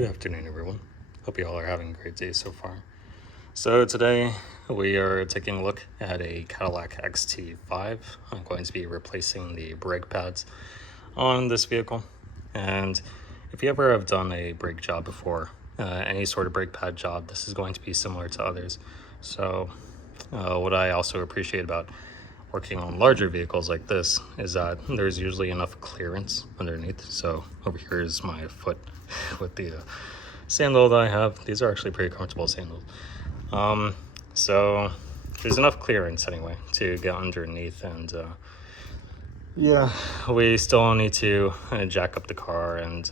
Good afternoon, everyone. Hope you all are having a great day so far. So today we are taking a look at a Cadillac XT5. I'm going to be replacing the brake pads on this vehicle. And if you ever have done a brake job before, any sort of brake pad job, this is going to be similar to others. So what I also appreciate about working on larger vehicles like this is that there's usually enough clearance underneath. So over here is my foot with the sandal that I have. These are actually pretty comfortable sandals. So there's enough clearance anyway to get underneath, and yeah, we still need to jack up the car and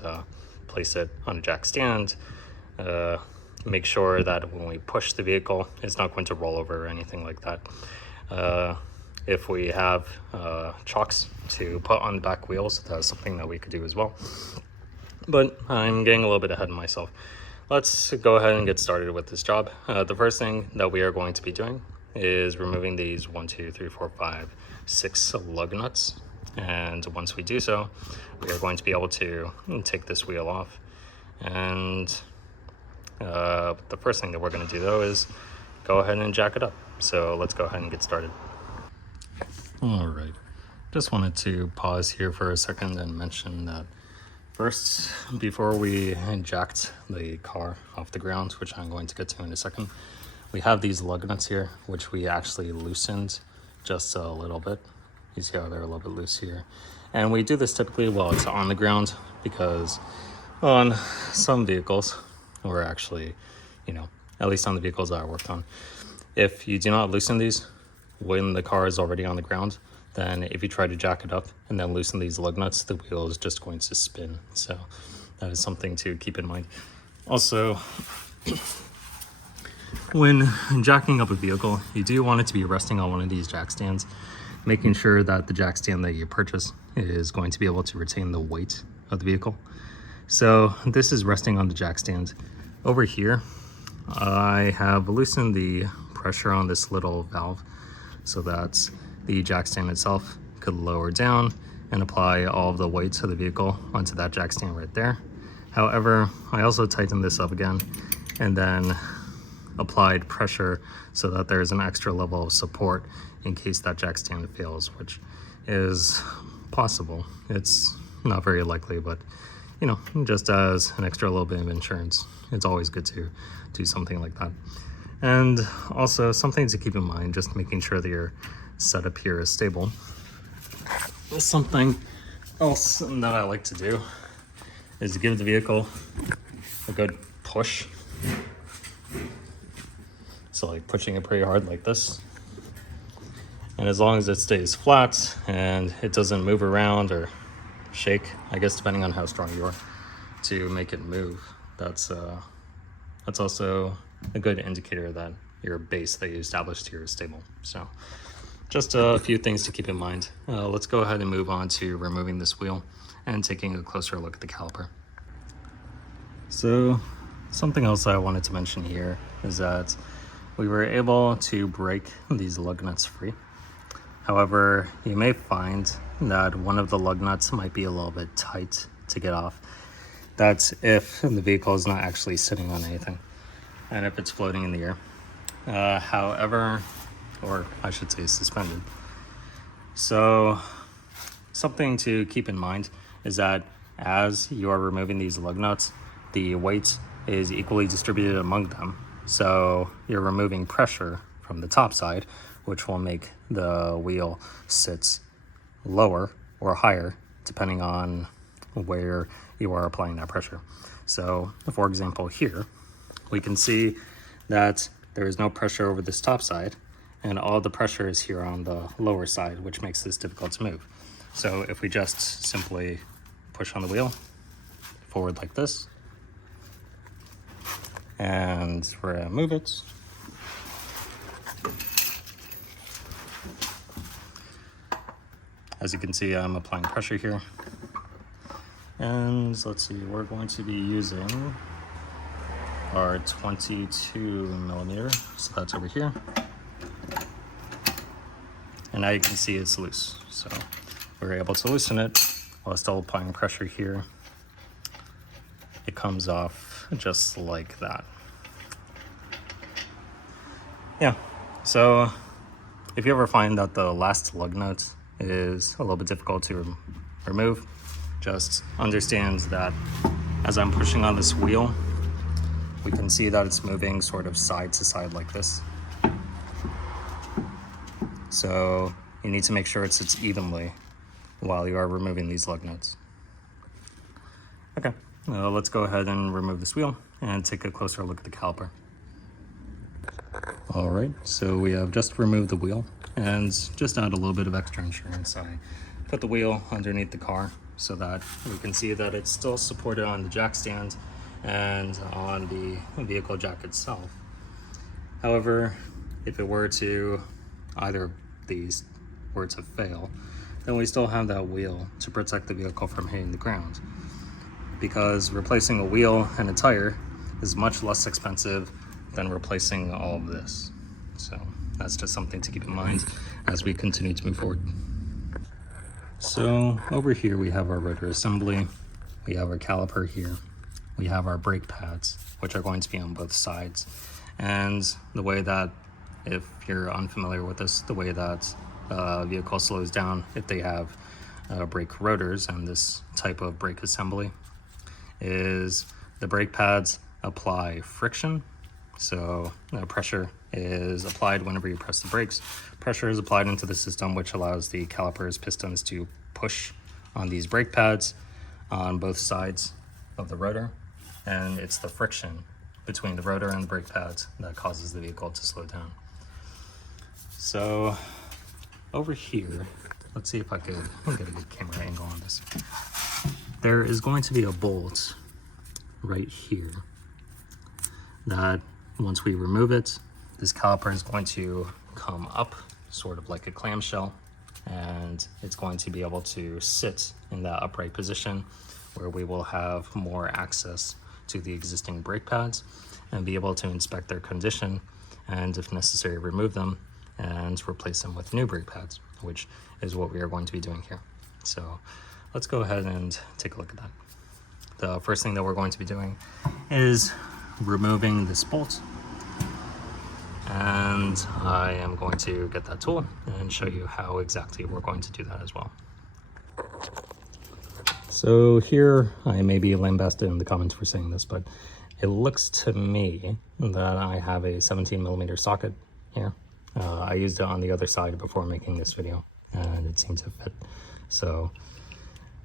place it on a jack stand. Make sure that when we push the vehicle, it's not going to roll over or anything like that. If we have chocks to put on the back wheels, that's something that we could do as well. But I'm getting a little bit ahead of myself. Let's go ahead and get started with this job. The first thing that we are going to be doing is removing these 6 lug nuts. And once we do so, we are going to be able to take this wheel off. And the first thing that we're going to do though is go ahead and jack it up. So let's go ahead and get started. All right, just wanted to pause here for a second and mention that first, before we jacked the car off the ground, which I'm going to get to in a second, we have these lug nuts here, which we actually loosened just a little bit. You see how they're a little bit loose here. And we do this typically while it's on the ground, because on some vehicles, or actually, at least on the vehicles that I worked on, if you do not loosen these when the car is already on the ground, then if you try to jack it up and then loosen these lug nuts, the wheel is just going to spin. So that is something to keep in mind. Also, when jacking up a vehicle, you do want it to be resting on one of these jack stands, making sure that the jack stand that you purchase is going to be able to retain the weight of the vehicle. So this is resting on the jack stand. Over here, I have loosened the pressure on this little valve so that the jack stand itself could lower down and apply all of the weight of the vehicle onto that jack stand right there. However, I also tightened this up again and then applied pressure so that there's an extra level of support in case that jack stand fails, which is possible. It's not very likely, but just as an extra little bit of insurance, it's always good to do something like that. And also something to keep in mind, just making sure that your setup here is stable. Something else that I like to do is give the vehicle a good push. So like pushing it pretty hard like this. And as long as it stays flat and it doesn't move around or shake, I guess depending on how strong you are to make it move, that's also a good indicator that your base that you established here is stable. So just a few things to keep in mind. Let's go ahead and move on to removing this wheel and taking a closer look at the caliper. So something else I wanted to mention here is that we were able to break these lug nuts free. However, you may find that one of the lug nuts might be a little bit tight to get off. That's if the vehicle is not actually sitting on anything and if it's floating in the air. However, or I should say suspended. So something to keep in mind is that as you are removing these lug nuts, the weight is equally distributed among them. So you're removing pressure from the top side, which will make the wheel sit lower or higher depending on where you are applying that pressure. So for example here, we can see that there is no pressure over this top side and all the pressure is here on the lower side, which makes this difficult to move. So if we just simply push on the wheel forward like this and remove it, as you can see, I'm applying pressure here. And let's see, we're going to be using our 22 millimeter, so that's over here. And now you can see it's loose. So we're able to loosen it while still applying pressure here it comes off just like that. Yeah, so if you ever find that the last lug nut is a little bit difficult to remove, just understand that as I'm pushing on this wheel, we can see that it's moving sort of side to side like this. So you need to make sure it sits evenly while you are removing these lug nuts. Okay, let's go ahead and remove this wheel and take a closer look at the caliper. All right, so we have just removed the wheel, and just to add a little bit of extra insurance, I put the wheel underneath the car so that we can see that it's still supported on the jack stand and on the vehicle jack itself. However, if it were to, either of these were to fail, then we still have that wheel to protect the vehicle from hitting the ground, because replacing a wheel and a tire is much less expensive than replacing all of this. So that's just something to keep in mind as we continue to move forward. So over here we have our rotor assembly, we have our caliper here, we have our brake pads, which are going to be on both sides. And the way that, if you're unfamiliar with this, the way that a vehicle slows down if they have brake rotors and this type of brake assembly is the brake pads apply friction. So pressure is applied whenever you press the brakes. Pressure is applied into the system, which allows the calipers pistons to push on these brake pads on both sides of the rotor. And it's the friction between the rotor and the brake pads that causes the vehicle to slow down. So over here, let's see if I could get a good camera angle on this. There is going to be a bolt right here that once we remove it, this caliper is going to come up sort of like a clamshell, and it's going to be able to sit in that upright position where we will have more access to the existing brake pads and be able to inspect their condition, and if necessary remove them and replace them with new brake pads, which is what we are going to be doing here. So let's go ahead and take a look at that. The first thing that we're going to be doing is removing this bolt, and I am going to get that tool and show you how exactly we're going to do that as well. So here, I may be lambasted in the comments for saying this, but it looks to me that I have a 17mm socket here. I used it on the other side before making this video, and it seemed to fit. So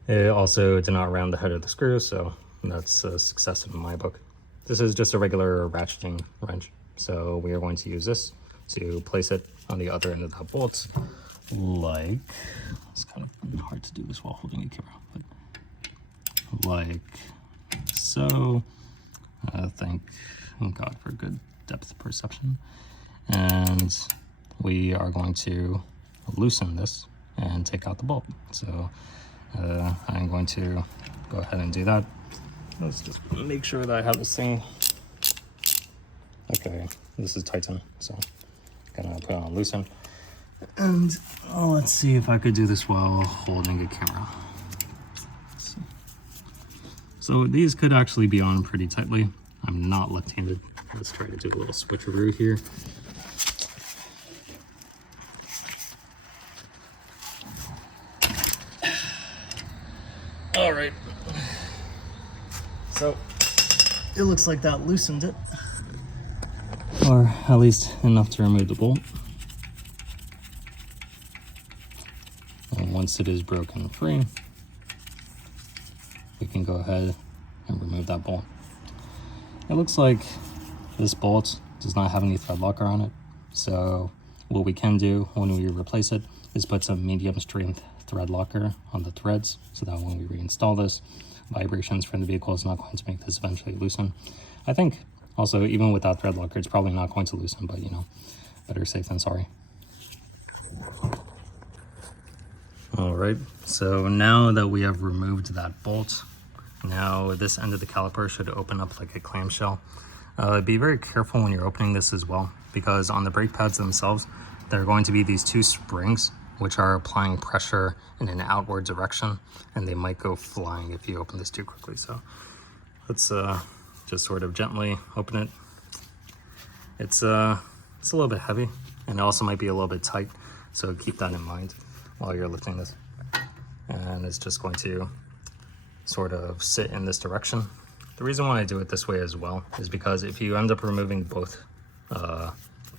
it also did not round the head of the screw, so that's a success in my book. This is just a regular ratcheting wrench, so we are going to use this to place it on the other end of that bolt, like, it's kind of hard to do this while holding a camera, but like so. Thank God for good depth perception. And we are going to loosen this and take out the bolt. So I'm going to go ahead and do that. Let's just make sure that I have this thing. Okay, this is Titan, so I'm gonna put it on loosen. And let's see if I could do this while holding a camera. So these could actually be on pretty tightly. I'm not left-handed. Let's try to do a little switcheroo here. All right. So it looks like that loosened it, or at least enough to remove the bolt. And once it is broken free, we can go ahead and remove that bolt. It looks like this bolt does not have any thread locker on it, so what we can do when we replace it is put some medium strength thread locker on the threads, so that when we reinstall this, vibrations from the vehicle is not going to make this eventually loosen. I think also, even without thread locker, it's probably not going to loosen, but you know, better safe than sorry. All right, so now that we have removed that bolt, now this end of the caliper should open up like a clamshell. Be very careful when you're opening this as well, because on the brake pads themselves, there are going to be these two springs which are applying pressure in an outward direction, and they might go flying if you open this too quickly. So let's just sort of gently open it. It's a little bit heavy, and it also might be a little bit tight, so keep that in mind while you're lifting this. And it's just going to sort of sit in this direction. The reason why I do it this way as well is because if you end up removing both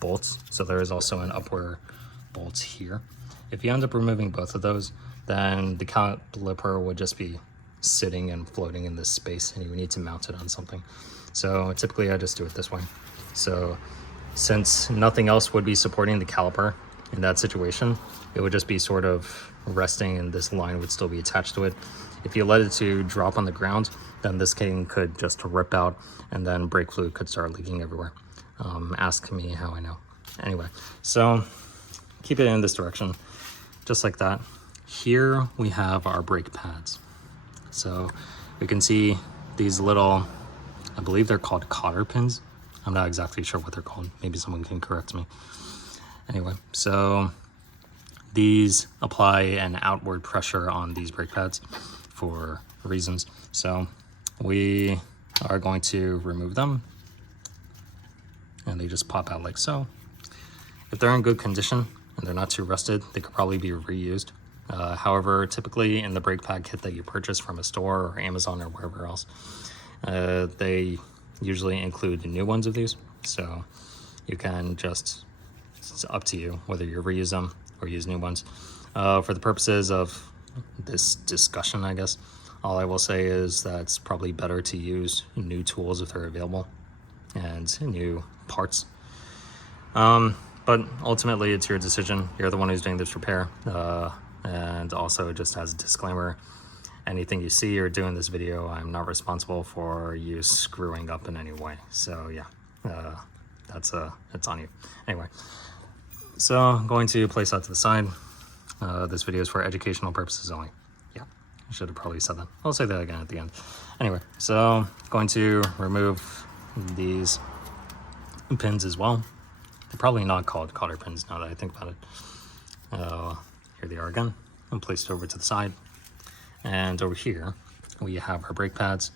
bolts, so there is also an upward bolt here. If you end up removing both of those, then the caliper would just be sitting and floating in this space, and you would need to mount it on something. So typically I just do it this way. So since nothing else would be supporting the caliper in that situation, it would just be sort of resting, and this line would still be attached to it. If you let it to drop on the ground, then this thing could just rip out, and then brake fluid could start leaking everywhere. Ask me how I know. Anyway, so keep it in this direction, just like that. Here we have our brake pads. So we can see these little, I believe they're called cotter pins. I'm not exactly sure what they're called. Maybe someone can correct me. Anyway, so these apply an outward pressure on these brake pads for reasons. So we are going to remove them, and they just pop out like so. If they're in good condition and they're not too rusted, they could probably be reused. However, typically in the brake pad kit that you purchase from a store or Amazon or wherever else, they usually include new ones of these. So you can just, it's up to you whether you reuse them or use new ones. For the purposes of this discussion, I guess, all I will say is that it's probably better to use new tools if they're available and new parts. But ultimately it's your decision. You're the one who's doing this repair. And also, just as a disclaimer, anything you see or do in this video, I'm not responsible for you screwing up in any way. So yeah, it's on you. Anyway, so I'm going to place that to the side. This video is for educational purposes only. Yeah, I should have probably said that. I'll say that again at the end. Anyway, so going to remove these pins as well. They're probably not called cotter pins now that I think about it. Here they are again, and placed over to the side. And over here, we have our brake pads,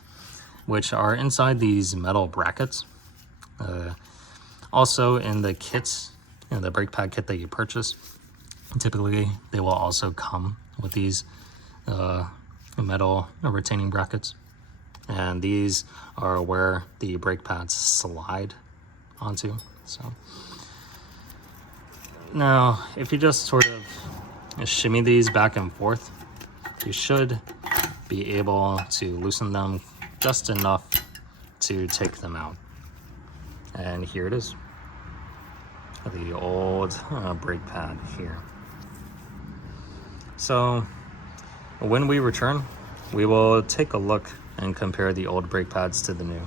which are inside these metal brackets. Also in the kits, in the brake pad kit that you purchase, typically they will also come with these metal retaining brackets. And these are where the brake pads slide onto. So now, if you just sort of shimmy these back and forth, you should be able to loosen them just enough to take them out. And here it is, the old brake pad here. So when we return, we will take a look and compare the old brake pads to the new.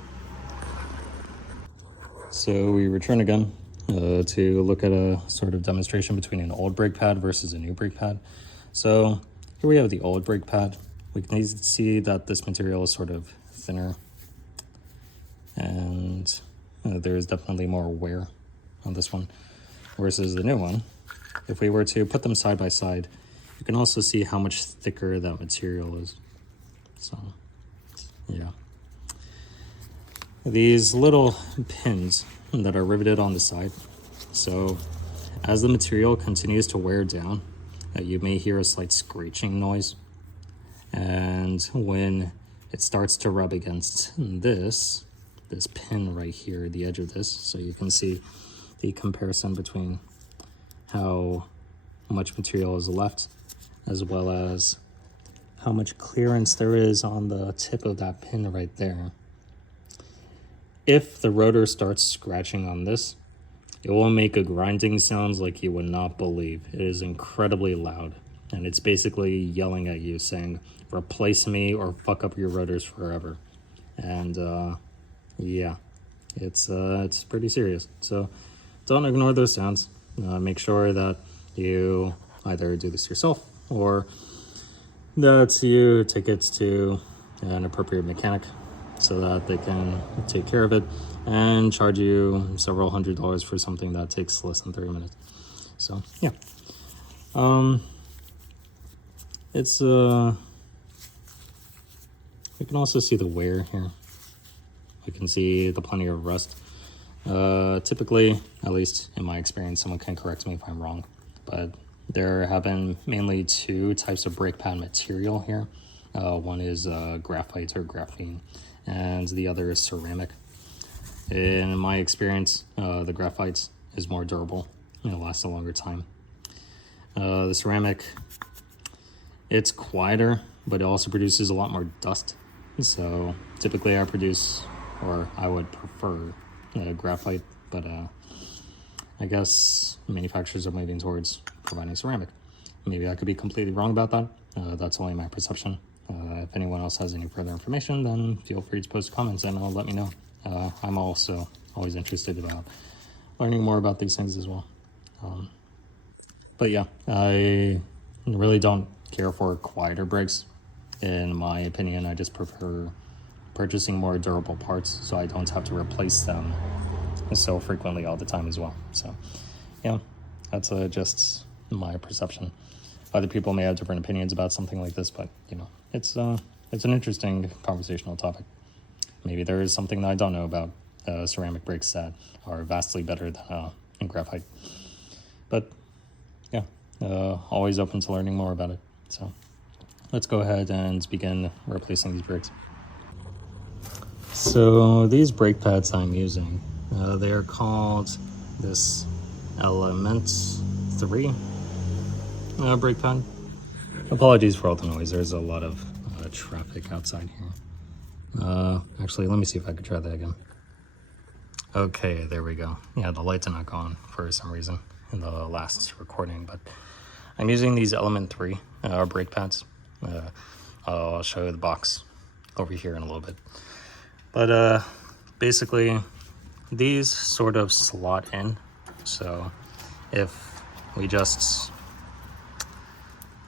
So we return again to look at a sort of demonstration between an old brake pad versus a new brake pad. So here we have the old brake pad. We can see that this material is sort of thinner, and there's definitely more wear on this one versus the new one. If we were to put them side by side, you can also see how much thicker that material is. So yeah, these little pins that are riveted on the side. So as the material continues to wear down, you may hear a slight screeching noise. And when it starts to rub against this pin right here, the edge of this, so you can see the comparison between how much material is left as well as how much clearance there is on the tip of that pin right there. If the rotor starts scratching on this, it will make a grinding sound like you would not believe. It is incredibly loud, and it's basically yelling at you saying, replace me or fuck up your rotors forever. And yeah, it's pretty serious. So don't ignore those sounds. Make sure that you either do this yourself or that you take it to an appropriate mechanic so that they can take care of it and charge you several $100s for something that takes less than 30 minutes. So yeah, it's you can also see the wear here. You can see the plenty of rust. Typically, at least in my experience, someone can correct me if I'm wrong, but there have been mainly two types of brake pad material here. One is graphite or graphene, and the other is ceramic. In my experience, the graphite is more durable and it lasts a longer time. The ceramic, it's quieter, but it also produces a lot more dust. So typically I would prefer graphite, but I guess manufacturers are moving towards providing ceramic. Maybe I could be completely wrong about that. That's only my perception. If anyone else has any further information, then feel free to post comments and let me know. I'm also always interested about learning more about these things as well. But yeah, I really don't care for quieter brakes. In my opinion, I just prefer purchasing more durable parts so I don't have to replace them so frequently all the time as well. So yeah, that's just my perception. Other people may have different opinions about something like this, but you know, it's an interesting conversational topic. Maybe there is something that I don't know about ceramic brakes that are vastly better than graphite. But yeah, always open to learning more about it. So let's go ahead and begin replacing these brakes. So these brake pads I'm using, they are called this Element 3 brake pad. Apologies for all the noise. There's a lot of traffic outside here. Actually, let me see if I could try that again. Okay, there we go. Yeah, the lights are not gone for some reason in the last recording, but I'm using these Element 3 brake pads. I'll show you the box over here in a little bit. But basically, these sort of slot in. So if we just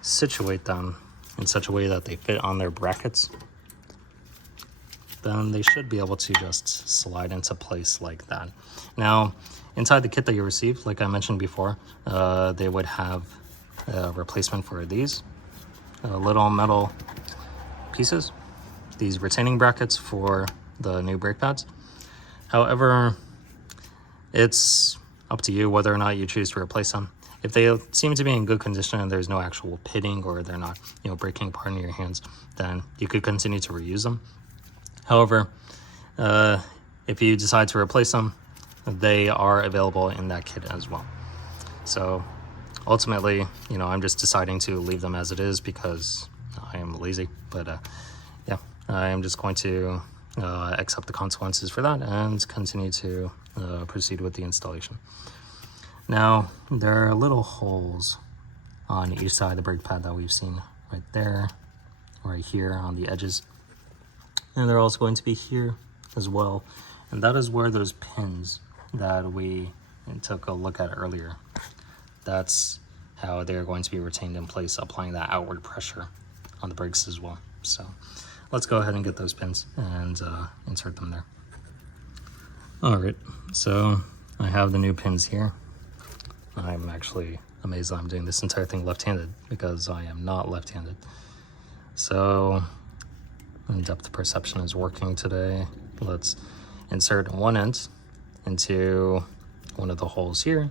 situate them in such a way that they fit on their brackets, then they should be able to just slide into place like that. Now, inside the kit that you received, like I mentioned before, they would have a replacement for these little metal pieces, these retaining brackets for the new brake pads. However, it's up to you whether or not you choose to replace them. If they seem to be in good condition and there's no actual pitting or they're not, breaking apart in your hands, then you could continue to reuse them. However, if you decide to replace them, they are available in that kit as well. So ultimately, I'm just deciding to leave them as it is because I am lazy. But yeah, I am just going to accept the consequences for that and continue to proceed with the installation. Now, there are little holes on each side of the brake pad that we've seen right there, right here on the edges. And they're also going to be here as well. And that is where those pins that we took a look at earlier, that's how they're going to be retained in place, applying that outward pressure on the brakes as well. So let's go ahead and get those pins and insert them there. All right, so I have the new pins here. I'm actually amazed that I'm doing this entire thing left-handed because I am not left-handed. So depth perception is working today. Let's insert one end into one of the holes here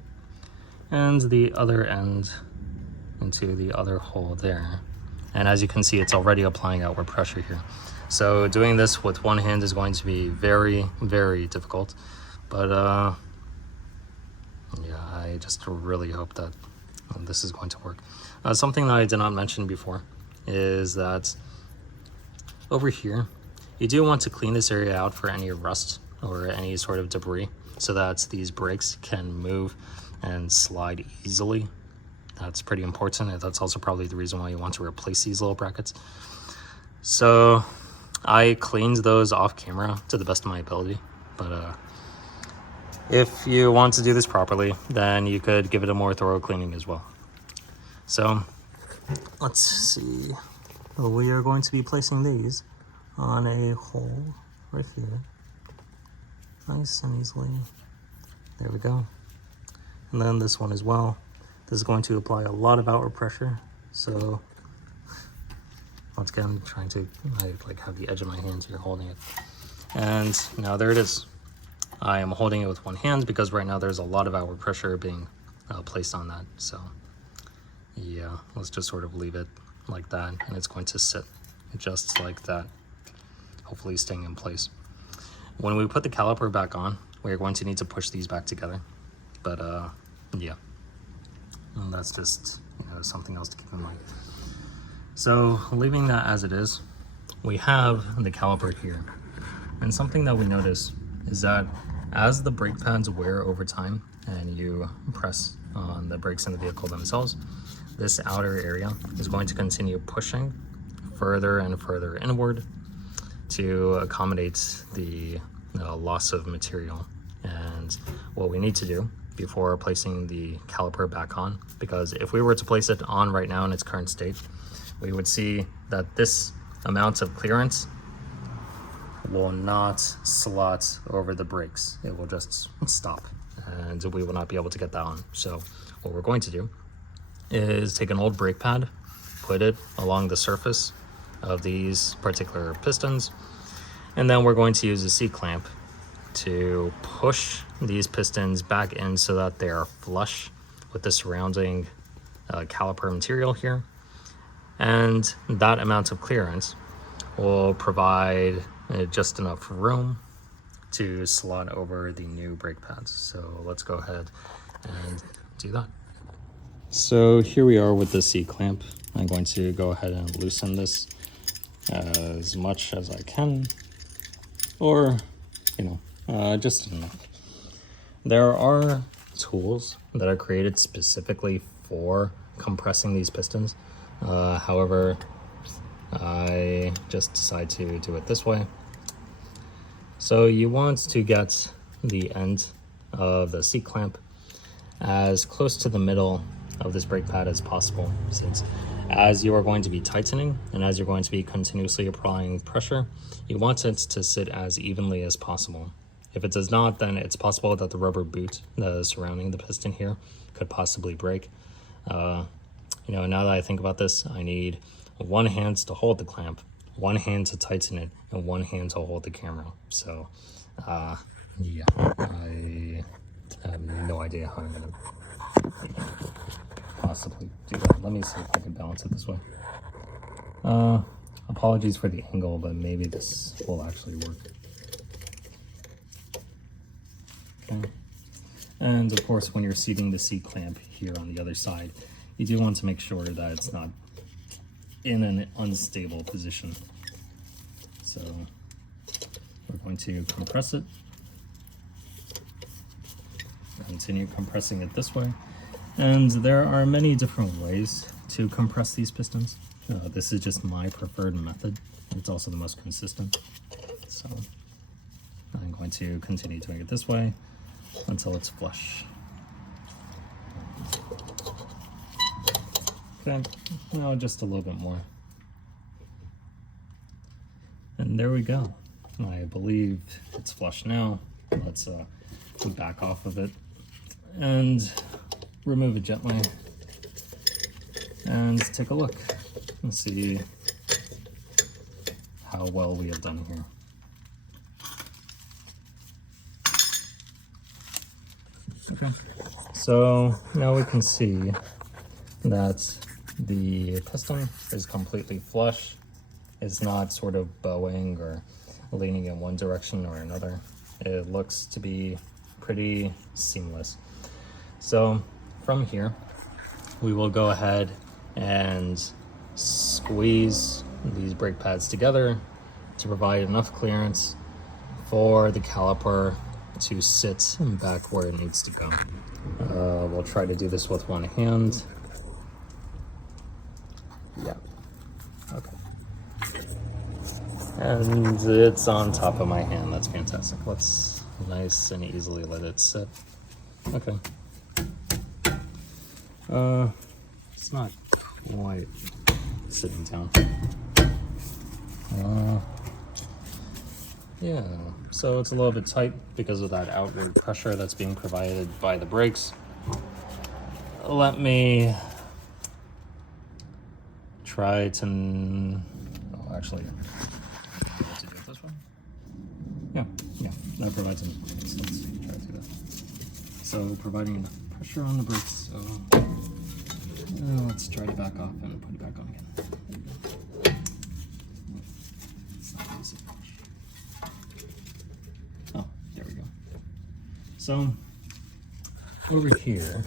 and the other end into the other hole there. And as you can see, it's already applying outward pressure here. So doing this with one hand is going to be very, very difficult. But yeah, I just really hope that this is going to work. Something that I did not mention before is that over here, you do want to clean this area out for any rust or any sort of debris so that these brakes can move and slide easily. That's pretty important, and that's also probably the reason why you want to replace these little brackets. So I cleaned those off camera to the best of my ability, but if you want to do this properly, then you could give it a more thorough cleaning as well. So let's see. We are going to be placing these on a hole right here. Nice and easily. There we go. And then this one as well. This is going to apply a lot of outward pressure. So once again, trying to have the edge of my hands here holding it. And now there it is. I am holding it with one hand because right now there's a lot of outward pressure being placed on that. So yeah, let's just sort of leave it like that, and it's going to sit just like that, hopefully staying in place. When we put the caliper back on, we're going to need to push these back together. But yeah, and that's just, you know, something else to keep in mind. So leaving that as it is, we have the caliper here. And something that we notice is that as the brake pads wear over time and you press on the brakes in the vehicle themselves, this outer area is going to continue pushing further and further inward to accommodate the loss of material. And what we need to do before placing the caliper back on, because if we were to place it on right now in its current state, we would see that this amount of clearance will not slot over the brakes. It will just stop, and we will not be able to get that on. So what we're going to do is take an old brake pad, put it along the surface of these particular pistons, and then we're going to use a C-clamp to push these pistons back in so that they are flush with the surrounding caliper material here. And that amount of clearance will provide just enough room to slot over the new brake pads. So let's go ahead and do that. So here we are with the C-clamp. I'm going to go ahead and loosen this as much as I can, or, you know, just enough. There are tools that are created specifically for compressing these pistons. However, I just decide to do it this way. So you want to get the end of the C-clamp as close to the middle of this brake pad as possible, since as you are going to be tightening and as you're going to be continuously applying pressure, you want it to sit as evenly as possible. If it does not, then it's possible that the rubber boot that is surrounding the piston here could possibly break. You know, now that I think about this, I need one hand to hold the clamp, one hand to tighten it, and one hand to hold the camera. So yeah, I have no idea how I'm gonna possibly do that. Let me see if I can balance it this way. Apologies for the angle, but maybe this will actually work. Okay. And of course, when you're seating the C-clamp here on the other side, you do want to make sure that it's not in an unstable position. So we're going to compress it. Continue compressing it this way. And there are many different ways to compress these pistons. This is just my preferred method. It's also the most consistent. So I'm going to continue doing it this way until it's flush. Okay, now just a little bit more. And there we go. I believe it's flush now. Let's back off of it and remove it gently and take a look and see how well we have done here. Okay, so now we can see that the piston is completely flush. It's not sort of bowing or leaning in one direction or another. It looks to be pretty seamless. So from here, we will go ahead and squeeze these brake pads together to provide enough clearance for the caliper to sit back where it needs to go. We'll try to do this with one hand. Yeah, okay. And it's on top of my hand, that's fantastic. Let's nice and easily let it sit. Okay. It's not quite sitting down. Yeah, so it's a little bit tight because of that outward pressure that's being provided by the brakes. Let me try to, oh, actually, I'll do it this way. that provides enough weight, so let's try to do that. So providing enough pressure on the brakes, so let's try to back off and put it back on again. There we go. It's not easy to push. Oh, there we go. So over here,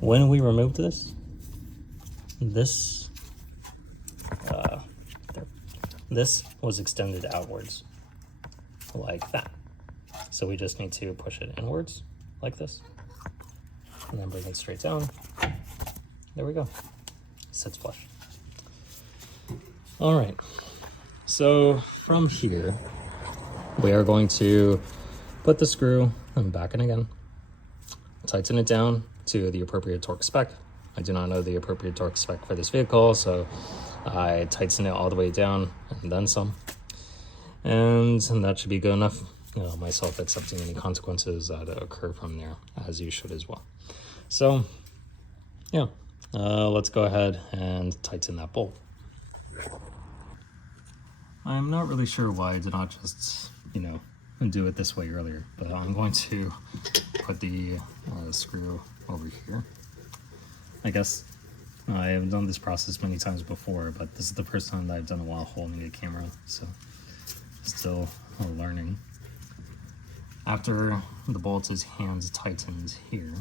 when we removed this was extended outwards like that. So we just need to push it inwards like this and then bring it straight down. There we go. Sits flush. All right. So from here, we are going to put the screw back in again, tighten it down to the appropriate torque spec. I do not know the appropriate torque spec for this vehicle, so I tighten it all the way down and then some. And that should be good enough. Myself accepting any consequences that occur from there, as you should as well. So yeah, let's go ahead and tighten that bolt. I'm not really sure why I did not just, do it this way earlier, but I'm going to put the screw over here. I guess I have done this process many times before, but this is the first time that I've done it while holding a camera, so still learning. After the bolt is hand tightened here,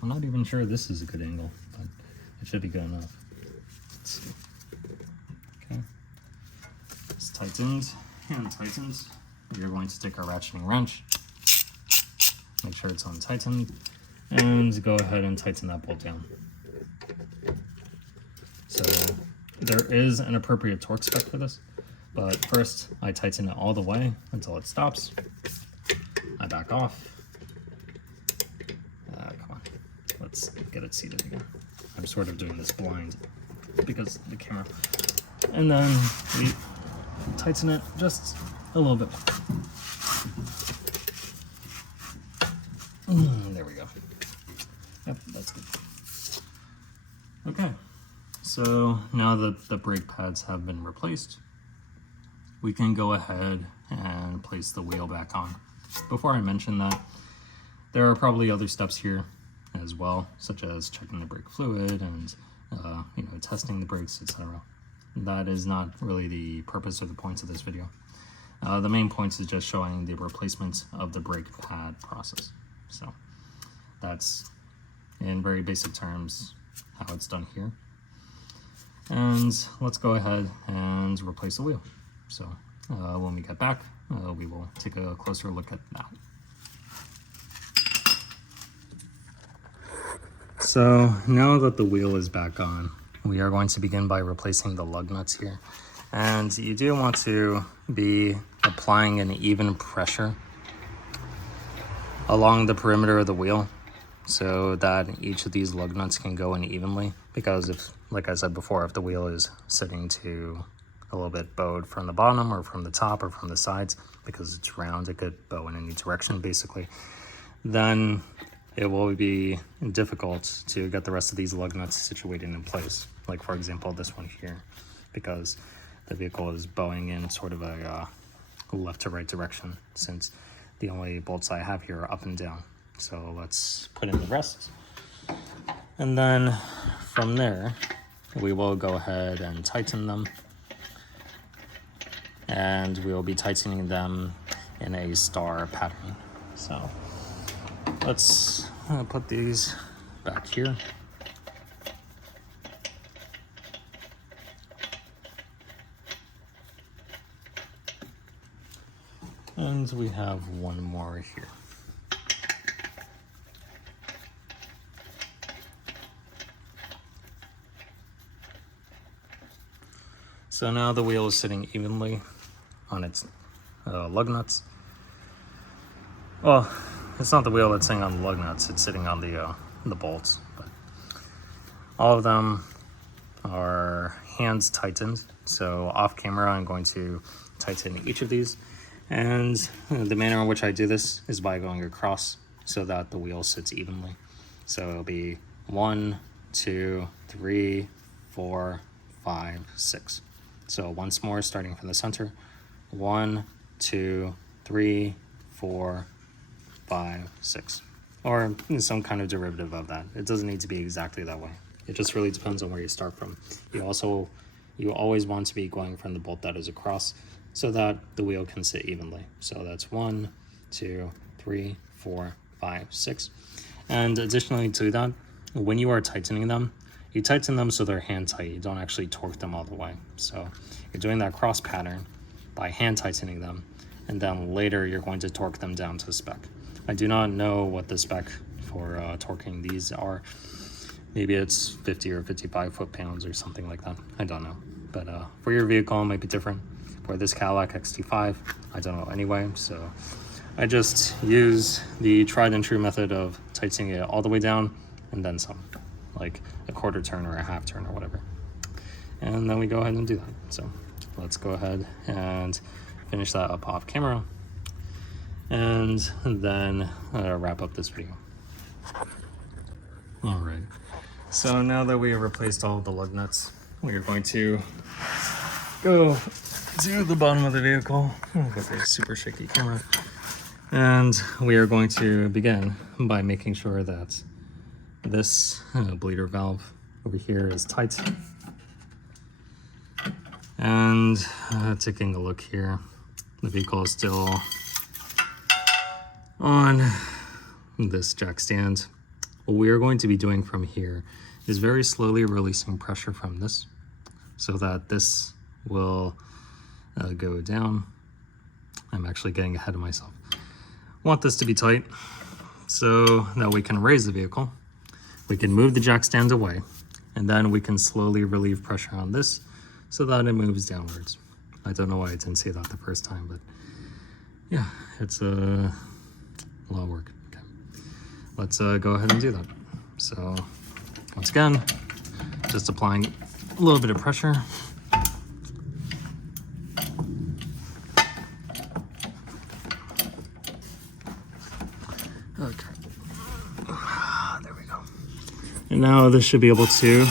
I'm not even sure this is a good angle, but it should be good enough. Let's see. Okay, it's tightened, hand tightened. We're going to take our ratcheting wrench, make sure it's untightened, and go ahead and tighten that bolt down. So there is an appropriate torque spec for this, but first I tighten it all the way until it stops. I back off. Come on, let's get it seated again. I'm sort of doing this blind because of the camera. And then we tighten it just a little bit more. There we go. Yep, that's good. Okay, so now that the brake pads have been replaced, we can go ahead and place the wheel back on. Before I mention that, there are probably other steps here as well, such as checking the brake fluid and testing the brakes, etc. That is not really the purpose or the point of this video. The main point is just showing the replacement of the brake pad process. So that's, in very basic terms, how it's done here. And let's go ahead and replace the wheel. So when we get back, we will take a closer look at that. So now that the wheel is back on, we are going to begin by replacing the lug nuts here. And you do want to be applying an even pressure along the perimeter of the wheel so that each of these lug nuts can go in evenly. Because if, like I said before, if the wheel is sitting to a little bit bowed from the bottom or from the top or from the sides, because it's round, it could bow in any direction basically, then it will be difficult to get the rest of these lug nuts situated in place. Like for example, this one here, because the vehicle is bowing in sort of a left to right direction, since the only bolts I have here are up and down. So let's put in the rest. And then from there, we will go ahead and tighten them. And we will be tightening them in a star pattern. So let's put these back here. And we have one more here. So now the wheel is sitting evenly on its lug nuts. Well, it's not the wheel that's sitting on the lug nuts, it's sitting on the bolts. But all of them are hands tightened. So off camera, I'm going to tighten each of these. And the manner in which I do this is by going across so that the wheel sits evenly. So it'll be 1, 2, 3, 4, 5, 6. So once more, starting from the center, 1, 2, 3, 4, 5, 6. Or some kind of derivative of that. It doesn't need to be exactly that way. It just really depends on where you start from. You always want to be going from the bolt that is across so that the wheel can sit evenly. So that's 1, 2, 3, 4, 5, 6. And additionally to that, when you are tightening them, you tighten them so they're hand tight. You don't actually torque them all the way. So you're doing that cross pattern by hand tightening them, and then later you're going to torque them down to spec. I do not know what the spec for torquing these are. Maybe it's 50 or 55 foot-pounds or something like that. I don't know. But for your vehicle, it might be different. For this Cadillac XT5, I don't know anyway. So I just use the tried and true method of tightening it all the way down and then some, like a quarter turn or a half turn or whatever. And then we go ahead and do that. So let's go ahead and finish that up off camera and then wrap up this video. All right. So now that we have replaced all the lug nuts, we are going to go to the bottom of the vehicle with a super shaky camera. And we are going to begin by making sure that this bleeder valve over here is tight. And taking a look here, the vehicle is still on this jack stand. What we are going to be doing from here is very slowly releasing pressure from this so that this will go down. I'm actually getting ahead of myself. Want this to be tight so that we can raise the vehicle. We can move the jack stand away, and then we can slowly relieve pressure on this so that it moves downwards. I don't know why I didn't say that the first time, but yeah, it's a lot of work. Okay. Let's go ahead and do that. So once again, just applying a little bit of pressure. Okay. There we go. And now this should be able to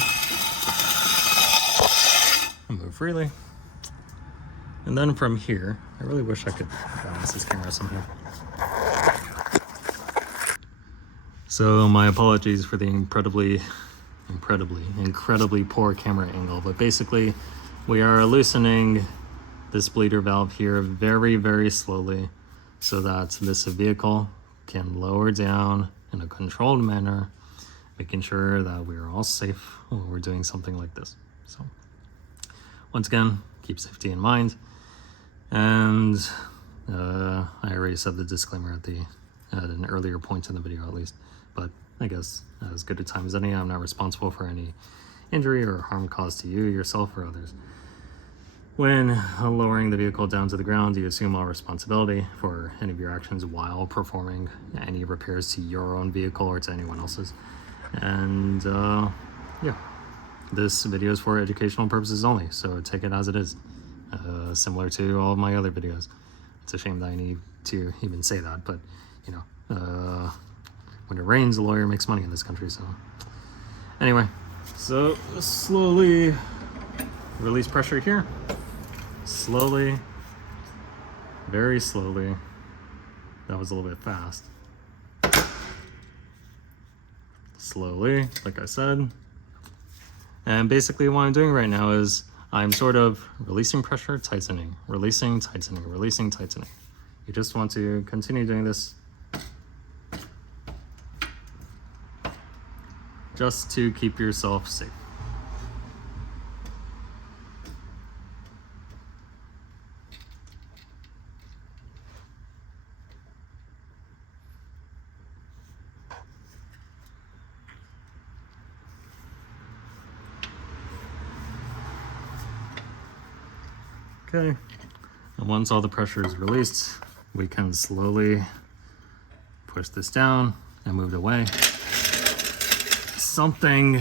move freely. And then from here, I really wish I could balance this camera somehow. So my apologies for the incredibly poor camera angle, but basically we are loosening this bleeder valve here very, very slowly so that this vehicle can lower down in a controlled manner, making sure that we are all safe when we're doing something like this. So once again, keep safety in mind. And I already said the disclaimer at an earlier point in the video at least, but I guess as good a time as any, I'm not responsible for any injury or harm caused to you, yourself, or others. When lowering the vehicle down to the ground, you assume all responsibility for any of your actions while performing any repairs to your own vehicle or to anyone else's. And yeah, this video is for educational purposes only, so take it as it is, similar to all of my other videos. It's a shame that I need to even say that, but you know, when it rains, a lawyer makes money in this country. So anyway, so slowly release pressure here. Slowly, very slowly. That was a little bit fast. Slowly, like I said. And basically what I'm doing right now is I'm sort of releasing pressure, tightening, releasing, tightening, releasing, tightening. You just want to continue doing this just to keep yourself safe. Okay, and once all the pressure is released, we can slowly push this down and move it away. Something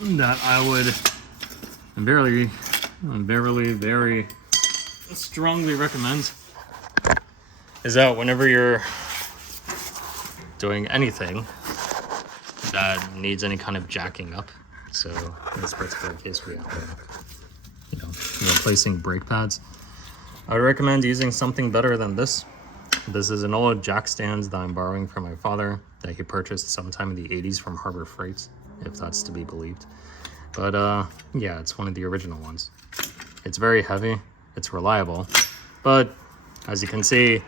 that I would very strongly recommend is that whenever you're doing anything that needs any kind of jacking up, so in this particular case we have replacing brake pads, I would recommend using something better than this. This is an old jack stand that I'm borrowing from my father that he purchased sometime in the 80s from Harbor Freight, if that's to be believed. But yeah, it's one of the original ones. It's very heavy, it's reliable, but as you can see,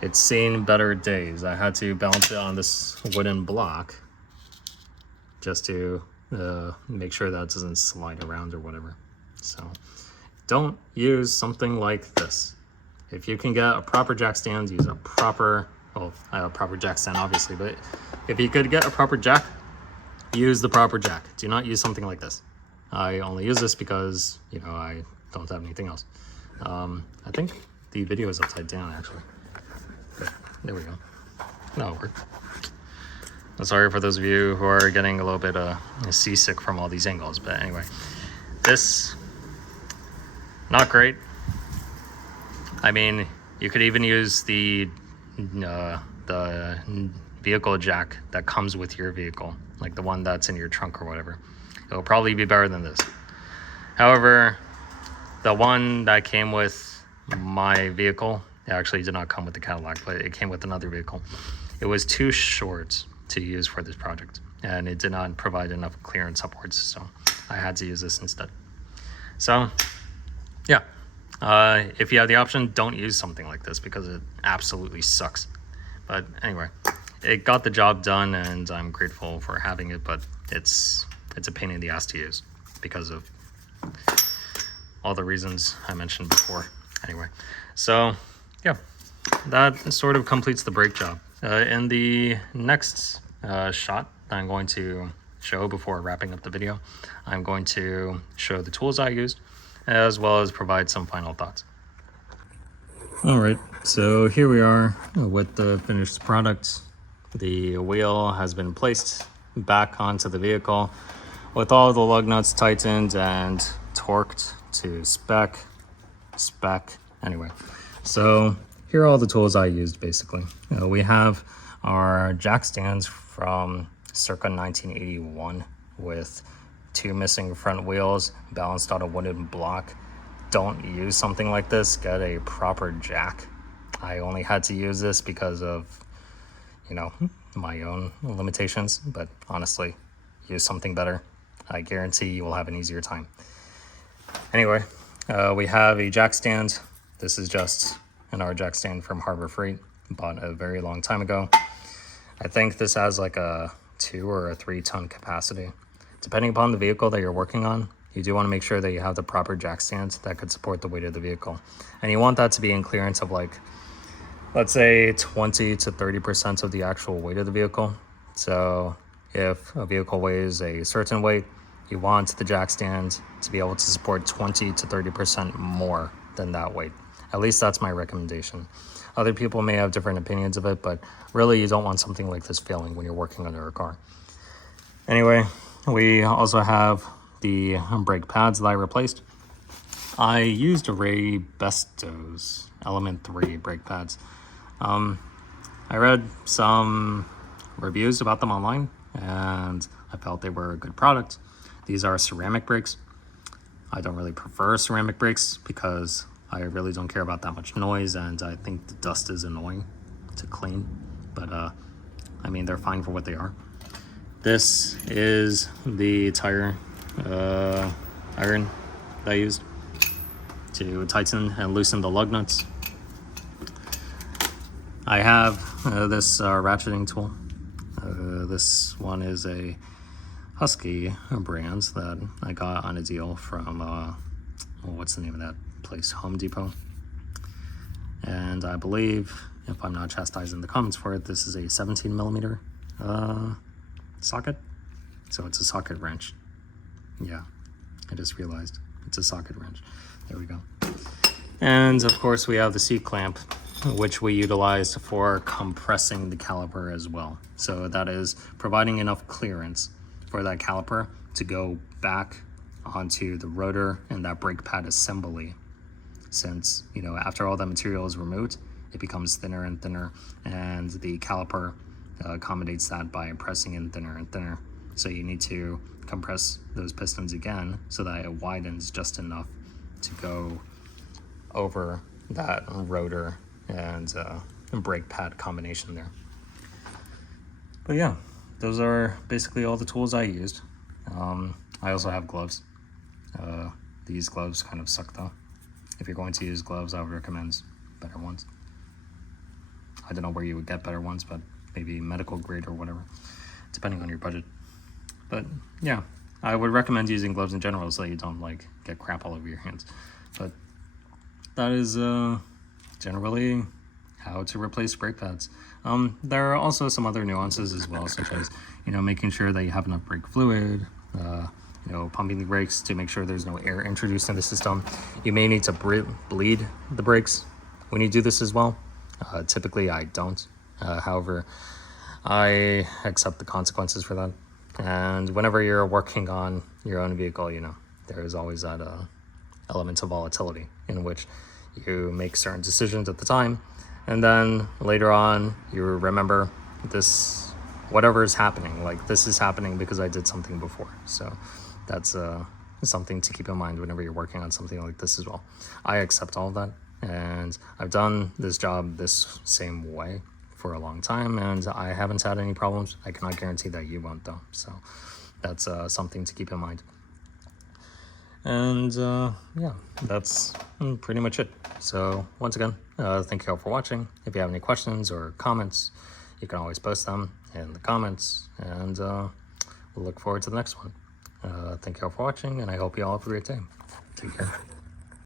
it's seen better days. I had to balance it on this wooden block just to make sure that it doesn't slide around or whatever. So don't use something like this. If you can get a proper jack stand, use a proper, well, a proper jack stand obviously, but if you could get a proper jack, use the proper jack. Do not use something like this. I only use this because, you know, I don't have anything else. I think the video is upside down actually. But there we go. That'll work. I'm sorry for those of you who are getting a little bit seasick from all these angles, but anyway, this, not great. I mean, you could even use the vehicle jack that comes with your vehicle, like the one that's in your trunk or whatever. It'll probably be better than this. However, the one that came with my vehicle, it actually did not come with the Cadillac, but it came with another vehicle. It was too short to use for this project, and it did not provide enough clearance upwards, so I had to use this instead. So, yeah. If you have the option, don't use something like this because it absolutely sucks. But anyway, it got the job done and I'm grateful for having it, but it's a pain in the ass to use because of all the reasons I mentioned before. Anyway, so yeah, that sort of completes the brake job. In the next shot that I'm going to show before wrapping up the video, I'm going to show the tools I used, as well as provide some final thoughts. All right, so here we are with the finished product. The wheel has been placed back onto the vehicle with all the lug nuts tightened and torqued to spec. Anyway, so here are all the tools I used basically. We have our jack stands from circa 1981 with 2 missing front wheels balanced on a wooden block. Don't use something like this. Get a proper jack. I only had to use this because of, you know, my own limitations, but honestly, use something better. I guarantee you will have an easier time. Anyway, we have a jack stand. This is just an R jack stand from Harbor Freight, bought a very long time ago. I think this has like a 2 or a 3 ton capacity. Depending upon the vehicle that you're working on, you do want to make sure that you have the proper jack stand that could support the weight of the vehicle. And you want that to be in clearance of like, let's say 20 to 30% of the actual weight of the vehicle. So if a vehicle weighs a certain weight, you want the jack stand to be able to support 20 to 30% more than that weight. At least that's my recommendation. Other people may have different opinions of it, but really you don't want something like this failing when you're working under a car. Anyway, we also have the brake pads that I replaced. I used Ray Besto's Element 3 brake pads. I read some reviews about them online and I felt they were a good product. These are ceramic brakes. I don't really prefer ceramic brakes because I really don't care about that much noise and I think the dust is annoying to clean, but I mean, they're fine for what they are. This is the tire iron that I used to tighten and loosen the lug nuts. I have this ratcheting tool. This one is a Husky brand that I got on a deal from, what's the name of that place? Home Depot. And I believe, if I'm not chastising the comments for it, this is a 17 millimeter socket. So it's a socket wrench. Yeah, I just realized it's a socket wrench. There we go. And of course we have the seat clamp, which we utilized for compressing the caliper as well. So that is providing enough clearance for that caliper to go back onto the rotor and that brake pad assembly. Since, you know, after all that material is removed, it becomes thinner and thinner, and the caliper accommodates that by pressing in thinner and thinner. So you need to compress those pistons again so that it widens just enough to go over that rotor and brake pad combination there. But yeah, those are basically all the tools I used. I also have gloves. These gloves kind of suck though. If you're going to use gloves, I would recommend better ones. I don't know where you would get better ones, but maybe medical grade or whatever, depending on your budget. But yeah, I would recommend using gloves in general so that you don't like get crap all over your hands. But that is generally how to replace brake pads. There are also some other nuances as well, such as, you know, making sure that you have enough brake fluid, you know, pumping the brakes to make sure there's no air introduced in the system. You may need to bleed the brakes when you do this as well. Typically I don't. However, I accept the consequences for that. And whenever you're working on your own vehicle, you know, there is always that element of volatility in which you make certain decisions at the time, and then later on you remember this, whatever is happening, like this is happening because I did something before. So that's something to keep in mind whenever you're working on something like this as well. I accept all of that, and I've done this job this same way for a long time, and I haven't had any problems. I cannot guarantee that you won't though. So that's something to keep in mind. And yeah, that's pretty much it. So once again, thank you all for watching. If you have any questions or comments, you can always post them in the comments, and we'll look forward to the next one. Thank you all for watching, and I hope you all have a great day. Take care.